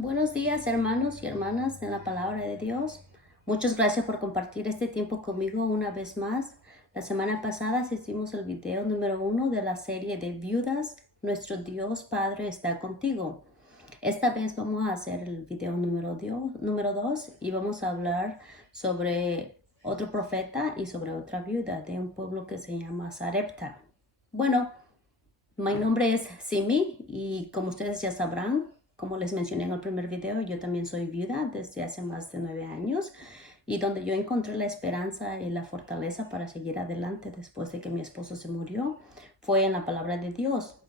Buenos días, hermanos y hermanas en la palabra de Dios. Muchas gracias por compartir este tiempo conmigo una vez más. La semana pasada hicimos el video número 1 de la serie de Viudas. Nuestro Dios Padre está contigo. Esta vez vamos a hacer el video número 2 y vamos a hablar sobre otro profeta y sobre otra viuda de un pueblo que se llama Sarepta. Bueno, mi nombre es Simi y como ustedes ya sabrán, como les mencioné en el primer video, yo también soy viuda desde hace más de 9 años y donde yo encontré la esperanza y la fortaleza para seguir adelante después de que mi esposo se murió fue en la palabra de Dios.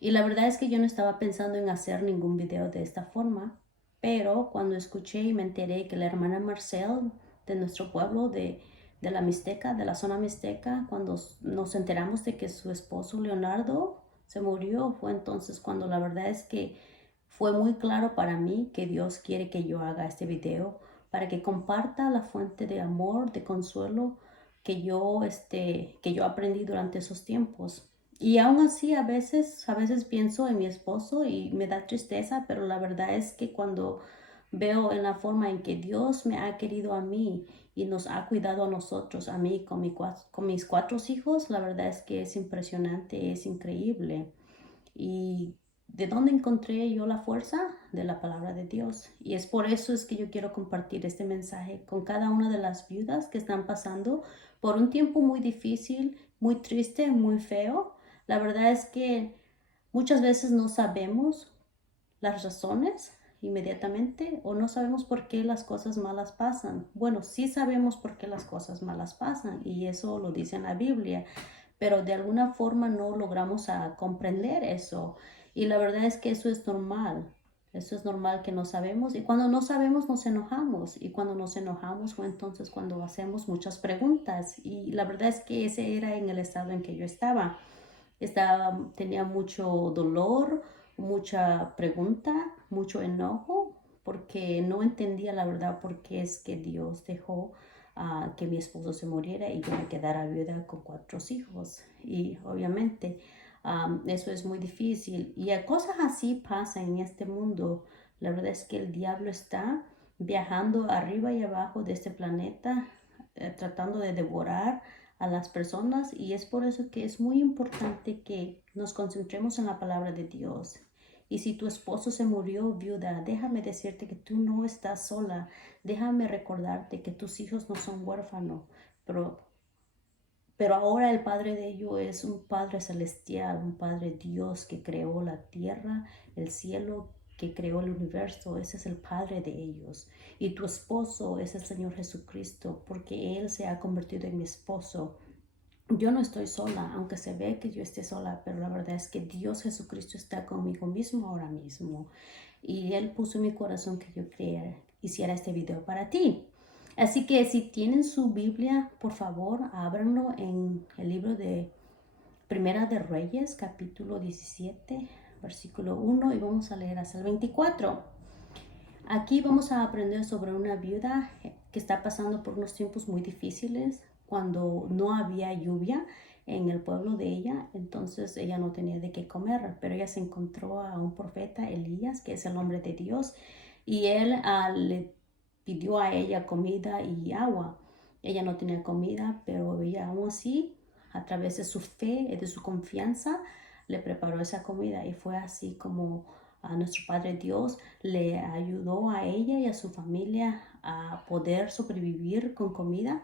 Y la verdad es que yo no estaba pensando en hacer ningún video de esta forma, pero cuando escuché y me enteré que la hermana Marcel de nuestro pueblo de la Mixteca, de la zona Mixteca, cuando nos enteramos de que su esposo Leonardo se murió, fue entonces cuando la verdad es que fue muy claro para mí que Dios quiere que yo haga este video para que comparta la fuente de amor, de consuelo que yo aprendí durante esos tiempos. Y aún así a veces pienso en mi esposo y me da tristeza, pero la verdad es que cuando veo en la forma en que Dios me ha querido a mí y nos ha cuidado a nosotros, a mí con mis 4 hijos, la verdad es que es impresionante, es increíble. ¿Y de dónde encontré yo la fuerza? De la palabra de Dios. Y es por eso es que yo quiero compartir este mensaje con cada una de las viudas que están pasando por un tiempo muy difícil, muy triste, muy feo. La verdad es que muchas veces no sabemos las razones inmediatamente o no sabemos por qué las cosas malas pasan. Bueno, sí sabemos por qué las cosas malas pasan y eso lo dice en la Biblia, pero de alguna forma no logramos comprender eso. Y la verdad es que eso es normal. Eso es normal que no sabemos y cuando no sabemos nos enojamos y cuando nos enojamos fue entonces cuando hacemos muchas preguntas y la verdad es que ese era en el estado en que yo tenía mucho dolor, mucha pregunta, mucho enojo, porque no entendía la verdad por qué es que Dios dejó que mi esposo se muriera y yo me quedara viuda con 4 hijos. Y obviamente eso es muy difícil. Y cosas así pasan en este mundo. La verdad es que el diablo está viajando arriba y abajo de este planeta, tratando de devorar a las personas y es por eso que es muy importante que nos concentremos en la palabra de Dios. Y si tu esposo se murió viuda, déjame decirte que tú no estás sola. Déjame recordarte que tus hijos no son huérfanos, pero, pero ahora el Padre de ellos es un Padre celestial, un Padre Dios que creó la tierra, el cielo, que creó el universo. Ese es el Padre de ellos. Y tu esposo es el Señor Jesucristo, porque Él se ha convertido en mi esposo. Yo no estoy sola, aunque se ve que yo esté sola, pero la verdad es que Dios Jesucristo está conmigo mismo ahora mismo. Y Él puso en mi corazón que yo hiciera este video para ti. Así que si tienen su Biblia, por favor, ábranlo en el libro de Primera de Reyes, capítulo 17, versículo 1, y vamos a leer hasta el 24. Aquí vamos a aprender sobre una viuda que está pasando por unos tiempos muy difíciles cuando no había lluvia en el pueblo de ella, entonces ella no tenía de qué comer, pero ella se encontró a un profeta, Elías, que es el hombre de Dios, y él le pidió a ella comida y agua. Ella no tenía comida, pero ella aún así, a través de su fe y de su confianza, le preparó esa comida y fue así como a nuestro Padre Dios le ayudó a ella y a su familia a poder sobrevivir con comida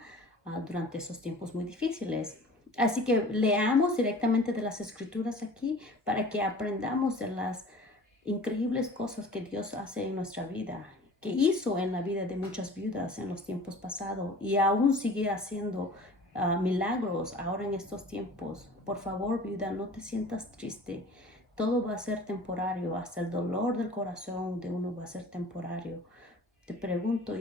durante esos tiempos muy difíciles. Así que leamos directamente de las escrituras aquí para que aprendamos de las increíbles cosas que Dios hace en nuestra vida, que hizo en la vida de muchas viudas en los tiempos pasados y aún sigue haciendo milagros ahora en estos tiempos. Por favor, viuda, no te sientas triste. Todo va a ser temporario, hasta el dolor del corazón de uno va a ser temporario. Te pregunto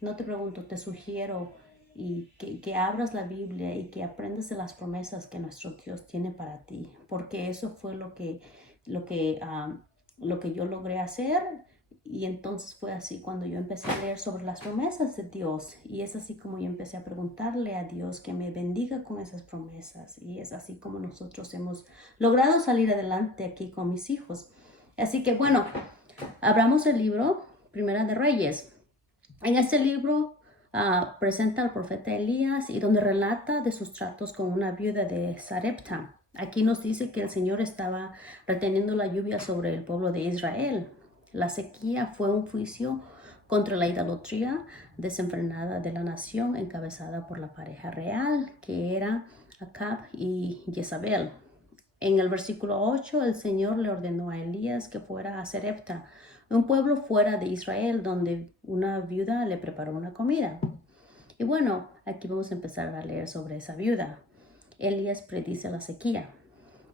no te pregunto, te sugiero y que abras la Biblia y que aprendas de las promesas que nuestro Dios tiene para ti, porque eso fue lo que, lo que yo logré hacer. Y entonces fue así cuando yo empecé a leer sobre las promesas de Dios. Y es así como yo empecé a preguntarle a Dios que me bendiga con esas promesas. Y es así como nosotros hemos logrado salir adelante aquí con mis hijos. Así que bueno, Abramos el libro Primera de Reyes. En este libro presenta al profeta Elías y donde relata de sus tratos con una viuda de Sarepta. Aquí nos dice que el Señor estaba reteniendo la lluvia sobre el pueblo de Israel. La sequía fue un juicio contra la idolatría desenfrenada de la nación encabezada por la pareja real, que era Acab y Jezabel. En el versículo 8, el Señor le ordenó a Elías que fuera a Sarepta, un pueblo fuera de Israel, donde una viuda le preparó una comida. Y bueno, aquí vamos a empezar a leer sobre esa viuda. Elías predice la sequía.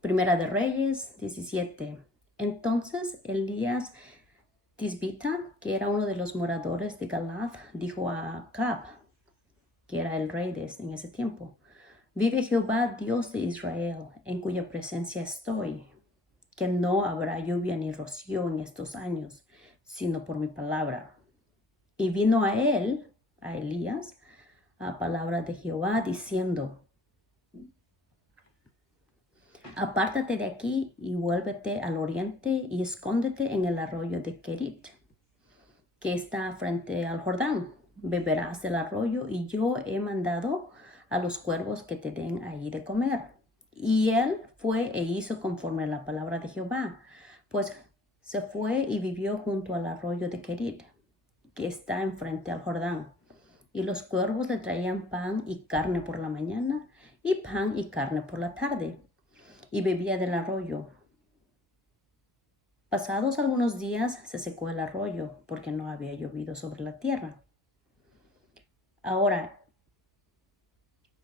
Primera de Reyes 17. Entonces Elías Tisbita, que era uno de los moradores de Galad, dijo a Acab, que era el rey en ese tiempo: Vive Jehová, Dios de Israel, en cuya presencia estoy, que no habrá lluvia ni rocío en estos años, sino por mi palabra. Y vino a él, a Elías, a palabra de Jehová, diciendo: Apártate de aquí y vuélvete al oriente y escóndete en el arroyo de Kerit, que está frente al Jordán. Beberás del arroyo y yo he mandado a los cuervos que te den ahí de comer. Y él fue e hizo conforme a la palabra de Jehová, pues se fue y vivió junto al arroyo de Kerit, que está enfrente al Jordán. Y los cuervos le traían pan y carne por la mañana, y pan y carne por la tarde, y bebía del arroyo. Pasados algunos días se secó el arroyo, porque no había llovido sobre la tierra. Ahora,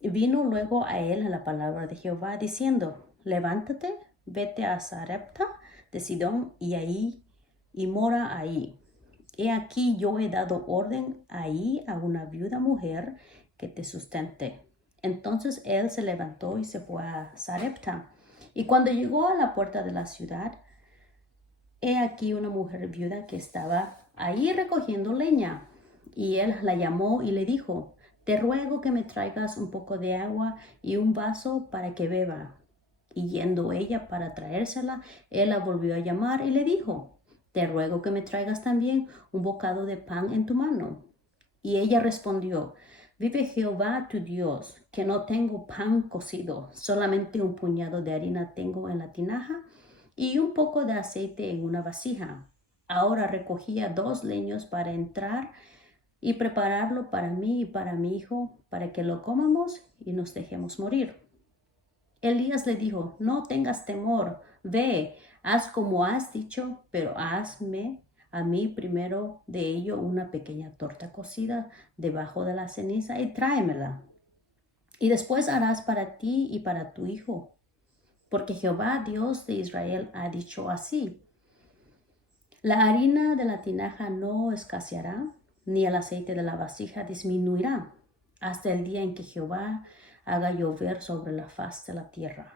vino luego a él la palabra de Jehová, diciendo: Levántate, vete a Sarepta de Sidón, y mora ahí. He aquí yo he dado orden ahí a una viuda mujer que te sustente. Entonces él se levantó y se fue a Sarepta. Y cuando llegó a la puerta de la ciudad, he aquí una mujer viuda que estaba ahí recogiendo leña. Y él la llamó y le dijo: Te ruego que me traigas un poco de agua y un vaso para que beba. Y yendo ella para traérsela, él la volvió a llamar y le dijo: Te ruego que me traigas también un bocado de pan en tu mano. Y ella respondió: Vive Jehová tu Dios, que no tengo pan cocido, solamente un puñado de harina tengo en la tinaja y un poco de aceite en una vasija. Ahora recogía 2 leños para entrar y prepararlo para mí y para mi hijo, para que lo comamos y nos dejemos morir. Elías le dijo: No tengas temor, ve, haz como has dicho, pero hazme a mí primero de ello una pequeña torta cocida debajo de la ceniza y tráemela. Y después harás para ti y para tu hijo, porque Jehová Dios de Israel ha dicho así: La harina de la tinaja no escaseará, ni el aceite de la vasija disminuirá, hasta el día en que Jehová haga llover sobre la faz de la tierra.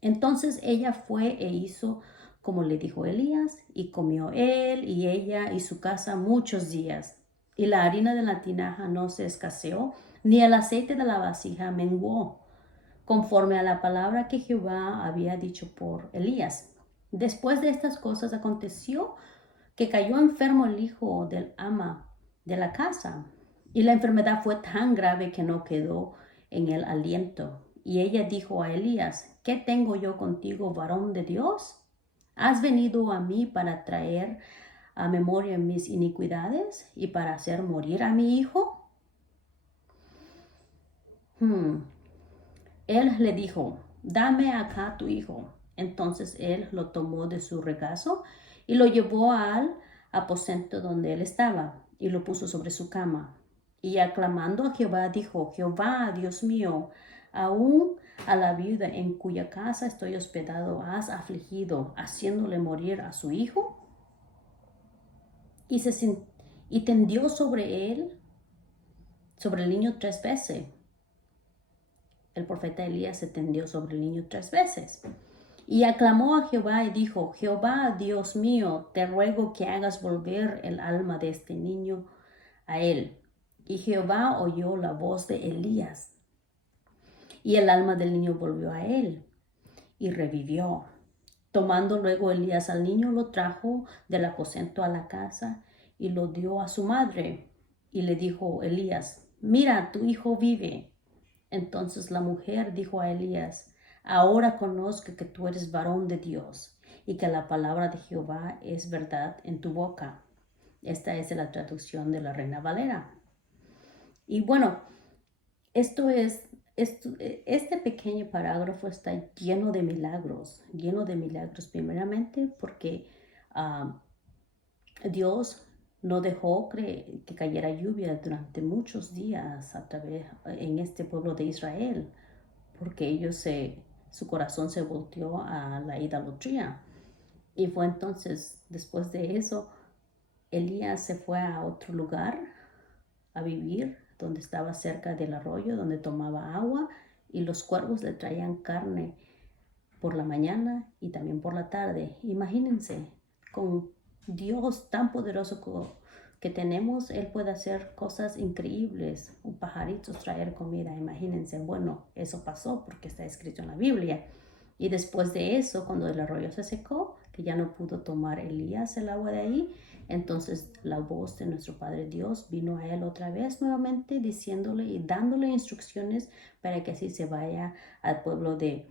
Entonces ella fue e hizo como le dijo Elías, y comió él y ella y su casa muchos días. Y la harina de la tinaja no se escaseó, ni el aceite de la vasija menguó, conforme a la palabra que Jehová había dicho por Elías. Después de estas cosas aconteció que cayó enfermo el hijo del ama de la casa, y la enfermedad fue tan grave que no quedó en él aliento. Y ella dijo a Elías: ¿Qué tengo yo contigo, varón de Dios? ¿Has venido a mí para traer a memoria mis iniquidades y para hacer morir a mi hijo? Él le dijo: Dame acá tu hijo. Entonces él lo tomó de su regazo y lo llevó al aposento donde él estaba y lo puso sobre su cama. Y aclamando a Jehová dijo: Jehová, Dios mío, aún a la viuda en cuya casa estoy hospedado has afligido, haciéndole morir a su hijo. Y tendió sobre él, sobre el niño 3 veces. El profeta Elías se tendió sobre el niño 3 veces. Y aclamó a Jehová y dijo: Jehová, Dios mío, te ruego que hagas volver el alma de este niño a él. Y Jehová oyó la voz de Elías, y el alma del niño volvió a él, y revivió. Tomando luego Elías al niño, lo trajo del aposento a la casa y lo dio a su madre. Y le dijo Elías, mira, tu hijo vive. Entonces la mujer dijo a Elías, ahora conozco que tú eres varón de Dios y que la palabra de Jehová es verdad en tu boca. Esta es la traducción de la Reina Valera. Y bueno, este pequeño parágrafo está lleno de milagros primeramente porque Dios no dejó que cayera lluvia durante muchos días en este pueblo de Israel, porque su corazón se volteó a la idolatría. Y fue entonces, después de eso, Elías se fue a otro lugar a vivir, donde estaba cerca del arroyo, donde tomaba agua, y los cuervos le traían carne por la mañana y también por la tarde. Imagínense, con Dios tan poderoso que tenemos, Él puede hacer cosas increíbles. Un pajarito traer comida, imagínense. Bueno, eso pasó porque está escrito en la Biblia. Y después de eso, cuando el arroyo se secó, que ya no pudo tomar Elías el agua de ahí, entonces la voz de nuestro Padre Dios vino a él otra vez nuevamente diciéndole y dándole instrucciones para que así se vaya al pueblo de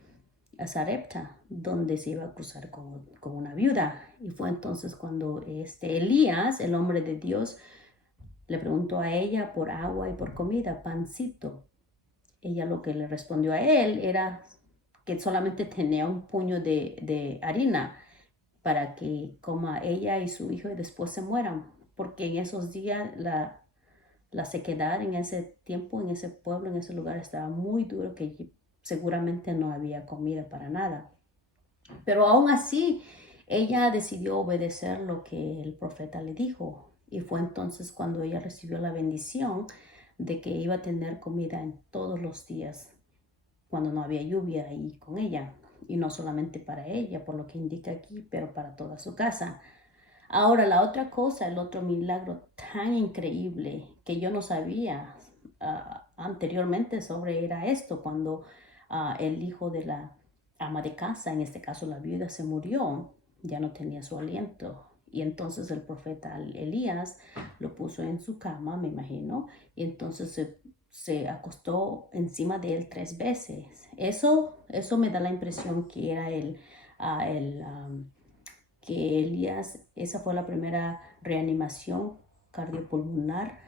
Sarepta, donde se iba a cruzar con una viuda. Y fue entonces cuando Elías, el hombre de Dios, le preguntó a ella por agua y por comida, pancito. Ella lo que le respondió a él era que solamente tenía un puño de harina para que coma ella y su hijo y después se mueran, porque en esos días la sequedad en ese tiempo, en ese pueblo, en ese lugar estaba muy duro, que seguramente no había comida para nada. Pero aún así, ella decidió obedecer lo que el profeta le dijo. Y fue entonces cuando ella recibió la bendición de que iba a tener comida en todos los días, cuando no había lluvia ahí con ella. Y no solamente para ella, por lo que indica aquí, pero para toda su casa. Ahora, la otra cosa, el otro milagro tan increíble que yo no sabía anteriormente sobre era esto, cuando el hijo de la ama de casa, en este caso la viuda, se murió, ya no tenía su aliento. Y entonces el profeta Elías lo puso en su cama, me imagino, y entonces se acostó encima de él 3 veces. Eso me da la impresión que era que Elías, esa fue la primera reanimación cardiopulmonar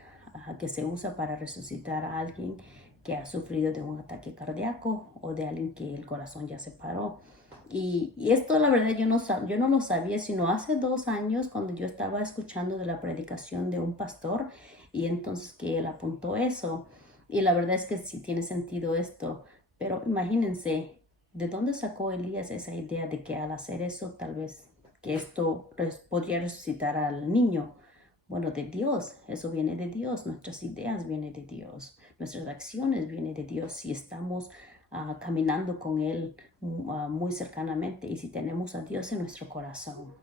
que se usa para resucitar a alguien que ha sufrido de un ataque cardíaco o de alguien que el corazón ya se paró. Y esto la verdad yo no lo sabía, sino hace 2 años cuando yo estaba escuchando de la predicación de un pastor y entonces que él apuntó eso. Y la verdad es que sí tiene sentido esto, pero imagínense, ¿de dónde sacó Elías esa idea de que al hacer eso tal vez que esto podría resucitar al niño? Bueno, de Dios, eso viene de Dios, nuestras ideas vienen de Dios, nuestras acciones vienen de Dios si estamos caminando con Él muy cercanamente y si tenemos a Dios en nuestro corazón.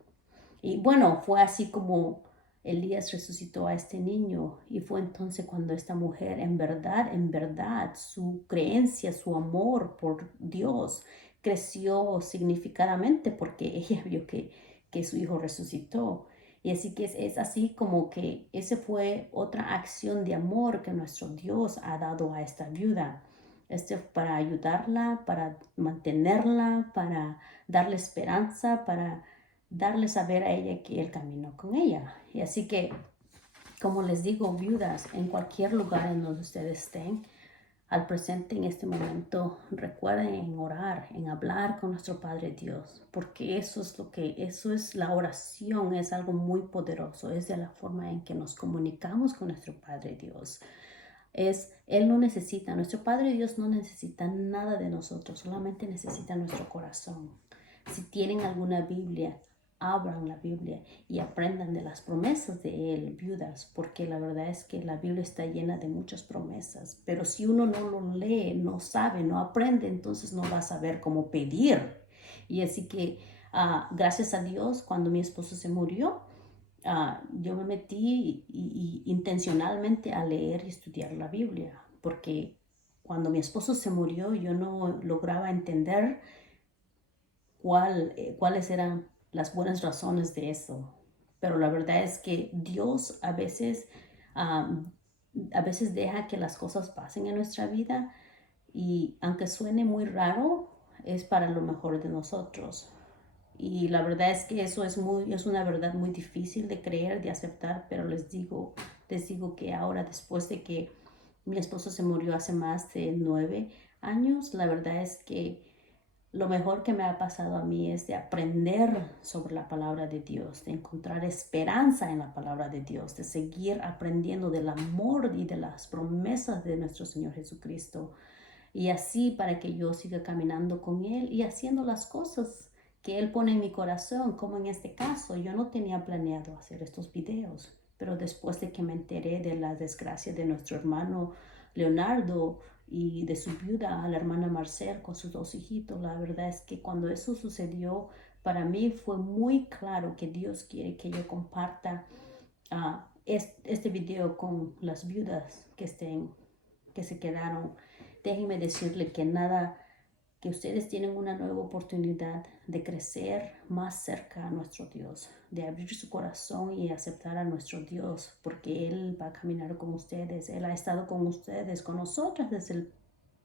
Y bueno, fue así como Elías resucitó a este niño y fue entonces cuando esta mujer en verdad, su creencia, su amor por Dios creció significadamente porque ella vio que su hijo resucitó. Y así que es así como que esa fue otra acción de amor que nuestro Dios ha dado a esta viuda. Para ayudarla, para mantenerla, para darle esperanza, para darle saber a ella que Él caminó con ella. Y así que, como les digo, viudas, en cualquier lugar en donde ustedes estén, al presente en este momento, recuerden en orar, en hablar con nuestro Padre Dios, porque eso es la oración, es algo muy poderoso, es de la forma en que nos comunicamos con nuestro Padre Dios. Él no necesita, nuestro Padre Dios no necesita nada de nosotros, solamente necesita nuestro corazón. Si tienen alguna Biblia, abran la Biblia y aprendan de las promesas de Él, viudas, porque la verdad es que la Biblia está llena de muchas promesas, pero si uno no lo lee, no sabe, no aprende, entonces no va a saber cómo pedir. Y así que gracias a Dios, cuando mi esposo se murió, yo me metí intencionalmente a leer y estudiar la Biblia, porque cuando mi esposo se murió yo no lograba entender cuáles eran las buenas razones de eso. Pero la verdad es que Dios a veces deja que las cosas pasen en nuestra vida y aunque suene muy raro, es para lo mejor de nosotros. Y la verdad es que eso es una verdad muy difícil de creer, de aceptar, pero les digo que ahora, después de que mi esposo se murió hace más de 9 años, la verdad es que lo mejor que me ha pasado a mí es de aprender sobre la palabra de Dios, de encontrar esperanza en la palabra de Dios, de seguir aprendiendo del amor y de las promesas de nuestro Señor Jesucristo. Y así para que yo siga caminando con Él y haciendo las cosas que Él pone en mi corazón, como en este caso. Yo no tenía planeado hacer estos videos, pero después de que me enteré de la desgracia de nuestro hermano Leonardo y de su viuda, a la hermana Marcel, con sus 2 hijitos, la verdad es que cuando eso sucedió, para mí fue muy claro que Dios quiere que yo comparta este video con las viudas que se quedaron. Déjenme decirle que ustedes tienen una nueva oportunidad de crecer más cerca a nuestro Dios, de abrir su corazón y aceptar a nuestro Dios, porque Él va a caminar con ustedes. Él ha estado con ustedes, con nosotras desde el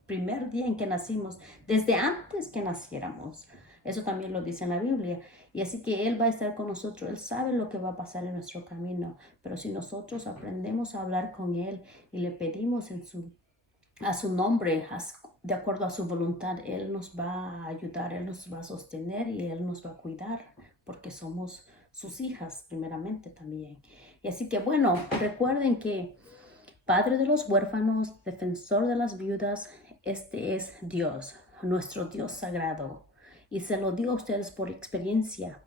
primer día en que nacimos, desde antes que naciéramos. Eso también lo dice en la Biblia. Y así que Él va a estar con nosotros. Él sabe lo que va a pasar en nuestro camino. Pero si nosotros aprendemos a hablar con Él y le pedimos a su nombre, de acuerdo a su voluntad, Él nos va a ayudar, Él nos va a sostener y Él nos va a cuidar, porque somos sus hijas primeramente también. Y así que bueno, recuerden que Padre de los huérfanos, defensor de las viudas, este es Dios, nuestro Dios sagrado. Y se lo digo a ustedes por experiencia,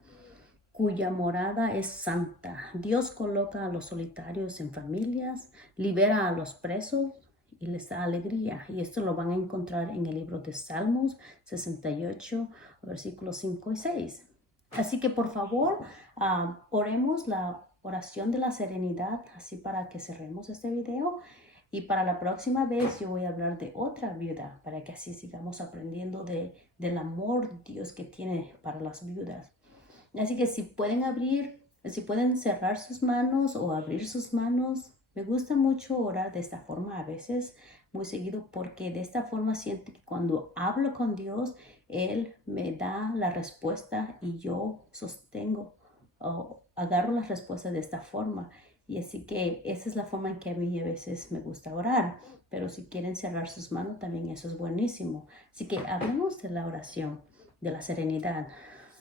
cuya morada es santa. Dios coloca a los solitarios en familias, libera a los presos y les da alegría. Y esto lo van a encontrar en el libro de Salmos 68, versículos 5 y 6. Así que por favor, oremos la oración de la serenidad, así para que cerremos este video. Y para la próxima vez yo voy a hablar de otra viuda, para que así sigamos aprendiendo del amor de Dios que tiene para las viudas. Así que si pueden cerrar sus manos o abrir sus manos. Me gusta mucho orar de esta forma a veces, muy seguido, porque de esta forma siento que cuando hablo con Dios, Él me da la respuesta y yo sostengo o agarro las respuestas de esta forma. Y así que esa es la forma en que a mí a veces me gusta orar. Pero si quieren cerrar sus manos, también eso es buenísimo. Así que hablemos de la oración, de la serenidad.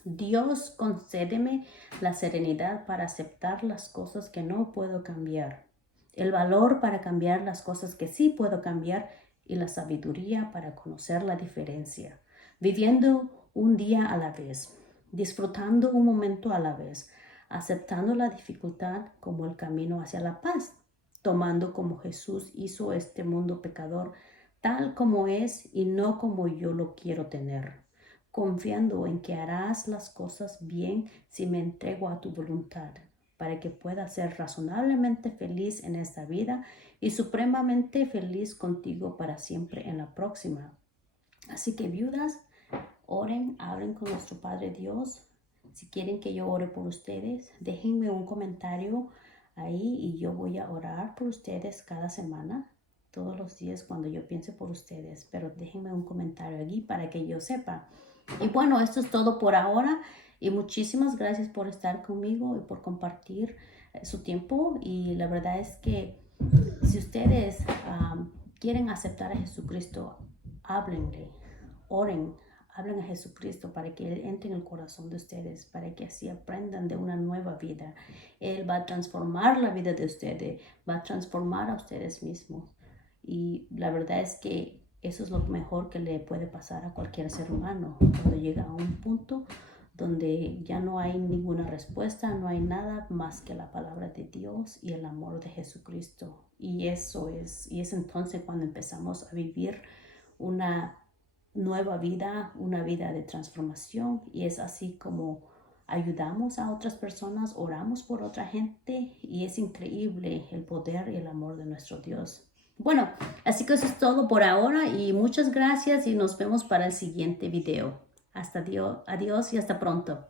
Dios, concédeme la serenidad para aceptar las cosas que no puedo cambiar, el valor para cambiar las cosas que sí puedo cambiar y la sabiduría para conocer la diferencia, viviendo un día a la vez, disfrutando un momento a la vez, aceptando la dificultad como el camino hacia la paz, tomando como Jesús hizo este mundo pecador tal como es y no como yo lo quiero tener, confiando en que harás las cosas bien si me entrego a tu voluntad, para que pueda ser razonablemente feliz en esta vida y supremamente feliz contigo para siempre en la próxima. Así que viudas, oren, hablen con nuestro Padre Dios. Si quieren que yo ore por ustedes, déjenme un comentario ahí y yo voy a orar por ustedes cada semana, todos los días cuando yo piense por ustedes, pero déjenme un comentario allí para que yo sepa. Y bueno, esto es todo por ahora y muchísimas gracias por estar conmigo y por compartir su tiempo. Y la verdad es que si ustedes quieren aceptar a Jesucristo, háblenle, oren, hablen a Jesucristo para que Él entre en el corazón de ustedes, para que así aprendan de una nueva vida. Él va a transformar la vida de ustedes, va a transformar a ustedes mismos. Y la verdad es que eso es lo mejor que le puede pasar a cualquier ser humano cuando llega a un punto donde ya no hay ninguna respuesta, no hay nada más que la palabra de Dios y el amor de Jesucristo. Y es entonces cuando empezamos a vivir una nueva vida, una vida de transformación, y es así como ayudamos a otras personas, oramos por otra gente, y es increíble el poder y el amor de nuestro Dios. Bueno, así que eso es todo por ahora y muchas gracias y nos vemos para el siguiente video. Adiós y hasta pronto.